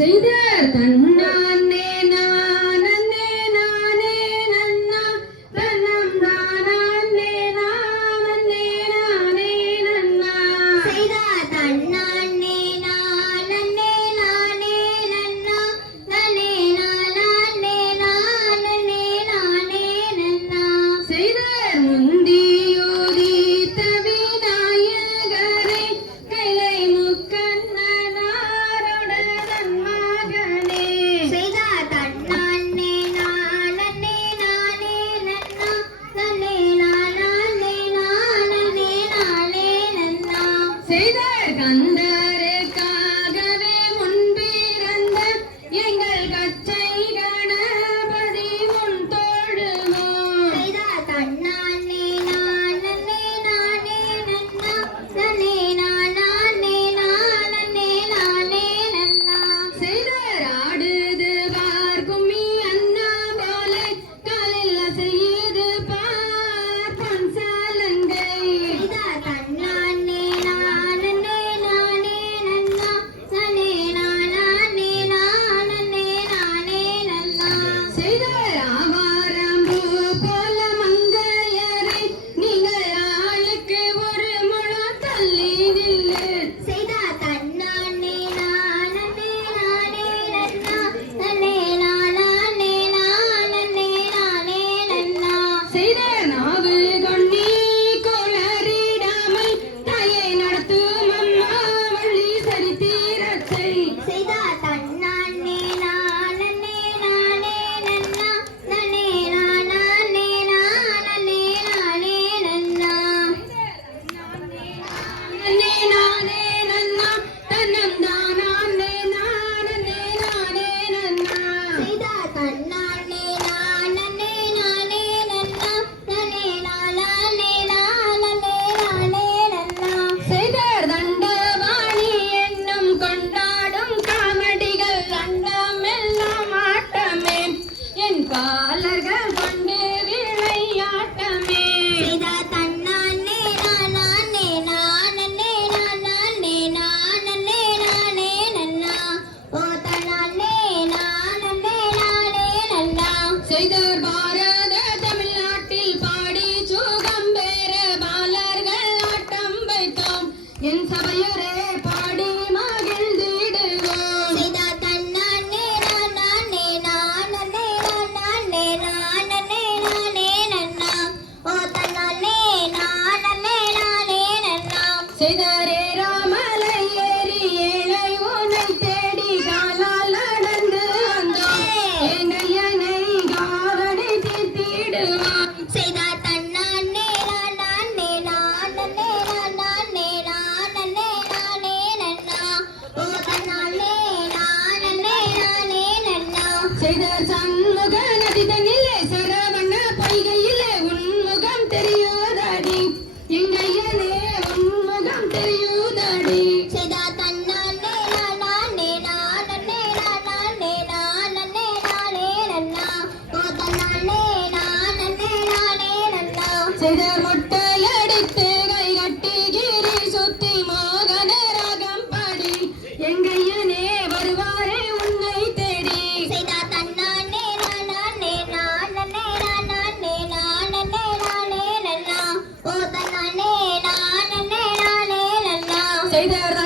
செய்தார் தன்னானே நானே நானே நன்னா தன்னம் தானே நானே நானே நன்னா செய்தார் தன்னானே நானே நானே நன்னா நானே நானே நானே நானே நன்னா செய்தார் முந்தியோதி தவிநாயகரை கைலை முக்கண்ணனாருடன் மகனே செய்தார் தன்னானே நானே நானே நன்னா நானே நானே நானே நானே நன்னா செய்தார் கந்தருக்காகவே முன்பிறந்த எங்கள் கச்சை கணபதி முன் தோழுமோம் செய்தார் தன்னானே நானே நானே நன்னா நானே நானே நானே நானே நன்னா செய்தார் ஆடுது பார் கும்மி அண்ணா போல காலில் செய்து பார் பொன் சாலங்கை செய்தார் தன்னானே நானே நானே நன்னா நானே நானே நானே நானே நன்னா செய்தார் ஆவாரம்பூ போல மங்கையரை நீங்கள் ஆளுக்கு ஒரு முழு தள்ளி நில்லு செய்தார் தன்னானே நானே நானே நன்னா நானே நானே நானே நானே நன்னா செய்தார் நாவு கொன்னி கோளறிடாமல் தாயை நடத்தும் அம்மா வள்ளி சரித்திரத்தை செய்தார் தன்னானே நானே நானே நன்னா நானே நானே நானே நானே நன்னா நானே நானே நன்னா தன்னம் தானே நானே நானே நன்னா செய்தார் தன்னானே நானே நானே நன்னா நானே நானே நானே நானே நன்னா செய்தார் தண்டவாணி என்னும் கொண்டாடும் காமெடிகள் அண்டமெல்லாம் ஆட்டமே என் பாலர்கள் கொண்டு விளையாட்டமே செய்தார் தன்னானே நானே நானே நானே நானே நானே நன்னா ஓ தன்னானே நானே நானே நன்னா செய்தார் பாரத தமிழ்நாட்டில் பாடி சுகம் பெற பாலர்கள் ஆட்டம் வைத்தோம் என் சபையரே பாடி மகிழ்ந்திடுவோம் செய்தார் தன்னானே நானே நானே நானே நானே நானே நன்னா ஓ தன்னானே நானே நானே நன்னா செய்தாரே ராமலை ஏறி ஏழை உன்னை தேடி காலால் நடந்து வந்தோம் எங்கையனை காவடி தீர்த்திடுவான் செய்தார் தன்னானே நானே நானே நானே நானே நானே நன்னா ஓ தன்னானே நானே நானே நன்னா செய்தார் சண்முக நதி தண்ணிலே சரவண பொய்கையிலே உன்முகம் தெரியுதடி எங்கையனே உன்முகம் தெரியுதடி செய்தார் தன்னானே நானே நானே நானே நானே நானே நன்னா ஓ தன்னானே நானே நானே நன்னா செய்தார் மொட்டையடித்து கை கட்டி கிரி சுத்தி மோகன ராகம் பாடி எங்கையனே வருவாரே உன்னை தேடி செய்தார் தன்னானே நானே நானே நானே நானே நானே நன்னா ஓ தன்னானே நானே நானே நன்னா செய்தார்